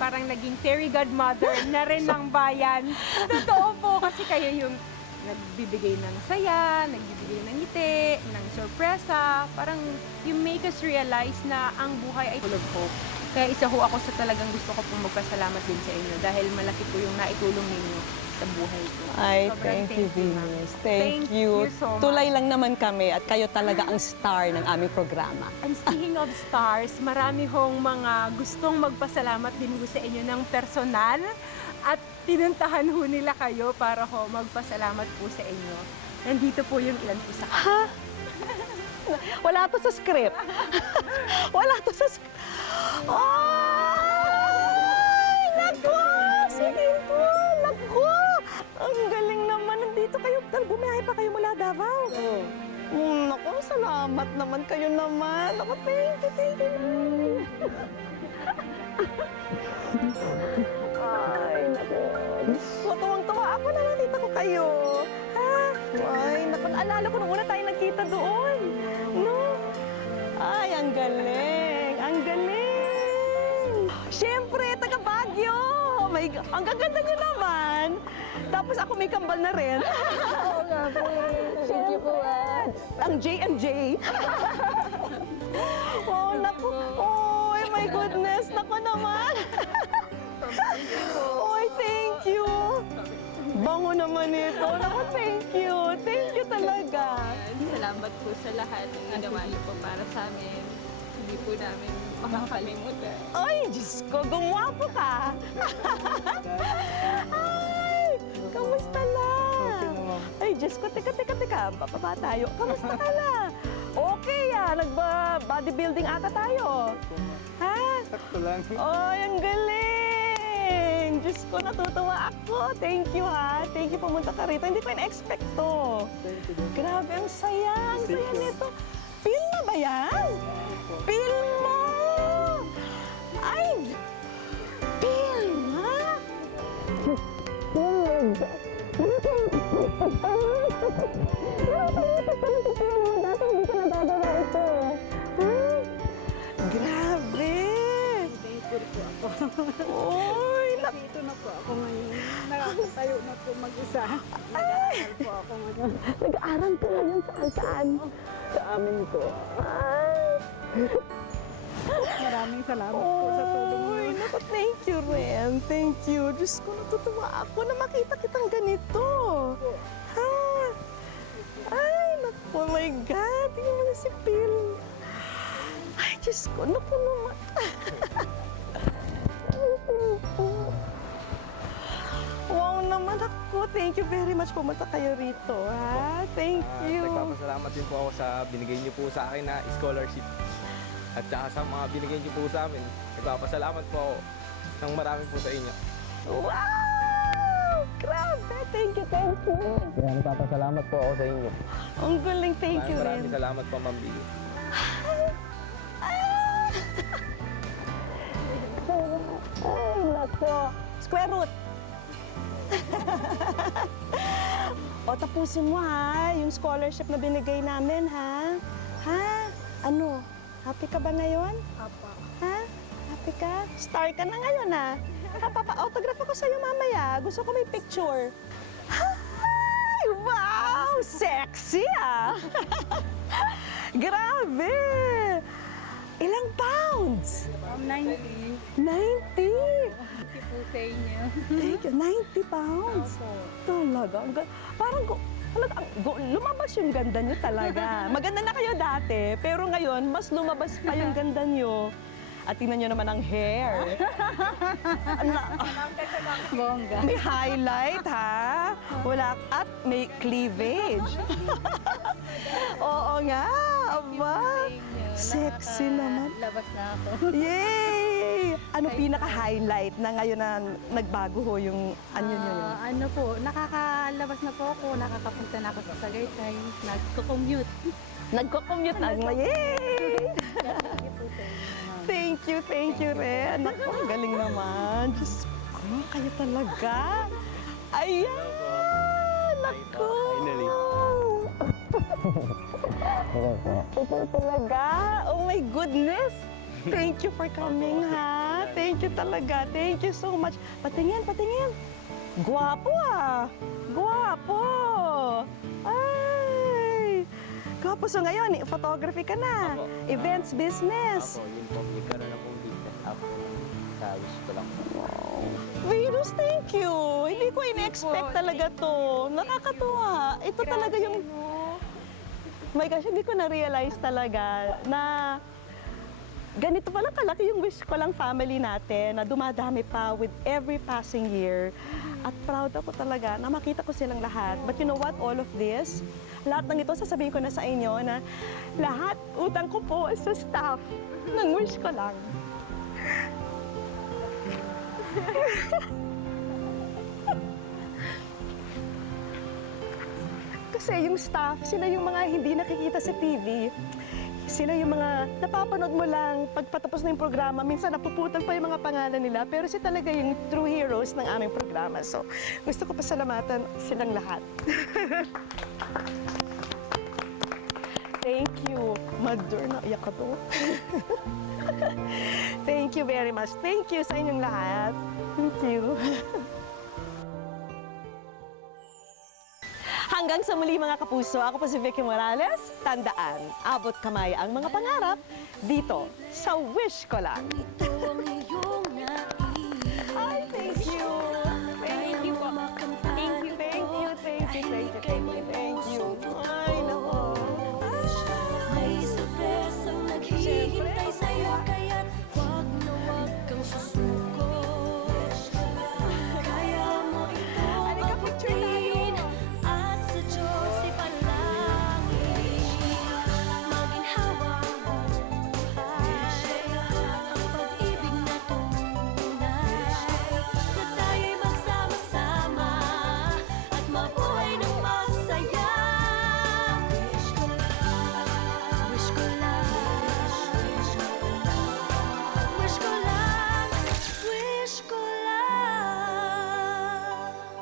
parang naging fairy godmother na rin ng bayan. Totoo po kasi kayo yung nagbibigay ng saya, nagbibigay ng ngiti, ng sorpresa. Parang you make us realize na ang buhay ay full of hope. Kaya isa ho ako sa talagang gusto ko pong magpasalamat din sa inyo dahil malaki po yung naitulong ninyo sa buhay ko. Ay, Sobrang thank you, ma'am. Venus. Thank you. so much. Tulay lang naman kami at kayo talaga ang star ng aming programa. And speaking of stars, marami hong mga gustong magpasalamat din ho sa inyo ng personal at pinuntahan ho nila kayo para ho magpasalamat po sa inyo. Nandito po yung ilan po sa kanila. Wala to sa script. Wala to sa script. Ay! Naku! Sige po! Naku! Ang galing naman. Nandito kayo. Bumiyahe pa kayo mula Davao. Naku, salamat naman kayo naman. Naku, thank you. Ay, naku. Tuwang-tuwa ako na nakita ko kayo. Ha? Ay, naku, naalala ko nung una tayo nagkita doon. No? Ay, ang galing. Ang galing. Siyempre, taga Baguio. Ang gaganda niyo naman. Tapos ako may kambal na rin. Oo nga po. Thank you po. Ang J&J. Oh, naku. Oh, my goodness. Naku naman. Oy, thank you. Bango naman ito. Naku, thank you. Thank you talaga. Salamat po sa lahat ng ginawa niyo po para sa amin. Hindi po namin makakalimutan. Ay, Diyos ko, gumwapo ka. Ay, kamusta na? Ay, Diyos ko, teka. Bababa tayo. Kamusta ka na? Okay nagba-bodybuilding ata tayo. Ha? Sakto lang. Ay, ang galing! Diyos ko, natutuwa ako. Thank you, ha? Thank you, pumunta ka rito. Hindi ko in-expect to. Thank you din. Grabe, ang saya. Ang saya Thank you. nito. Film na ba yan? Film mo! Ay! Film, ha? Grabe! Thankful po ako. Uy, Dito na po ako ngayon. Nakakatayo na po mag-isa. Nag-aaral po ako ngayon. nag-aaral ka ngayon saan? Sa amin po. Maraming salamat po sa tulong Uy, niyo. naku, thank you, Ren. Thank you. Diyos ko, natutuwa ako na makita kitang ganito. Ha? Ay, naku, oh my God. Tingnan mo na si Phil. Ay, Diyos ko, naku naman. Ay, thank you. Wow naman ako. Thank you very much. Pumunta kayo rito, ha? Thank you. Nagpapasalamat din po ako sa binigay niyo po sa akin na scholarship. At saka sa mga binigay niyo po sa amin. Nagpapasalamat po ako ng marami po sa inyo. Wow! Grabe! Thank you. Kaya nagpapasalamat po ako sa inyo. Ang galing. Thank you, Ren. Maraming salamat po, Ma'am Bea. Ay, nako. Square root. O, tapusin mo, ha? Yung scholarship na binigay namin, ha? Ha? Ano? Happy ka ba ngayon? Apa. Ha? Happy ka? Star ka na ngayon, ha? Papa-autograph ako sa'yo mamaya. Gusto ko may picture. Ay, wow! Sexy, ah! Grabe! Ilang pounds? 90. 90! Thank you po sa inyo. Thank you. 90 pounds? Talaga? Parang lumabas yung ganda niyo talaga. Maganda na kayo dati, pero ngayon, mas lumabas pa yung ganda niyo. At tingnan niyo naman ang hair. Bongga. May highlight, ha? Wala, at may cleavage. Oo nga, aba. Sexy naman. Labas na ako. Yay! Ano pinaka-highlight na ngayon na nagbago ho yung anyo nyo yun? Ano po, nakakalabas na po ako, nakakapunta na ako sa Tagaytay, nagko-commute. Nagko-commute na. Yay! Thank you, Ren. Ako, ang galing naman. Diyos ko, kayo talaga. Ayan! Naku! Finally. Ito talaga. Oh my goodness. Thank you for coming, ha? Thank you talaga. Thank you so much. Patingin, patingin. Guwapo ah. Guwapo. Ay. Guwapo. So ngayon, photography ka na. Apo. Events business. Ako, yun po. Nagkaroon na pong business ako sa wish ko lang po. Venus, thank you. Hindi ko in-expect talaga to. Nakakatuwa. Ito talaga yung... My gosh, hindi ko na-realize talaga na ganito pala kalaki yung wish ko lang family natin na dumadami pa with every passing year. At proud ako talaga na makita ko silang lahat. But you know what? All of this, lahat ng ito sasabihin ko na sa inyo na lahat utang ko po sa staff ng wish ko lang. Kasi yung staff, sila yung mga hindi nakikita sa TV. Sila yung mga napapanood mo lang pagpatapos na yung programa. Minsan napuputol pa yung mga pangalan nila. Pero si talaga yung true heroes ng aming programa. So, gusto ko pasalamatan silang lahat. Thank you. Mother, naiyak ka to. Thank you very much. Thank you sa inyong lahat. Thank you. Hanggang sa muli mga kapuso, ako po si Vicky Morales. Tandaan, abot kamay ang mga pangarap dito sa Wish Ko Lang. Ay, thank you.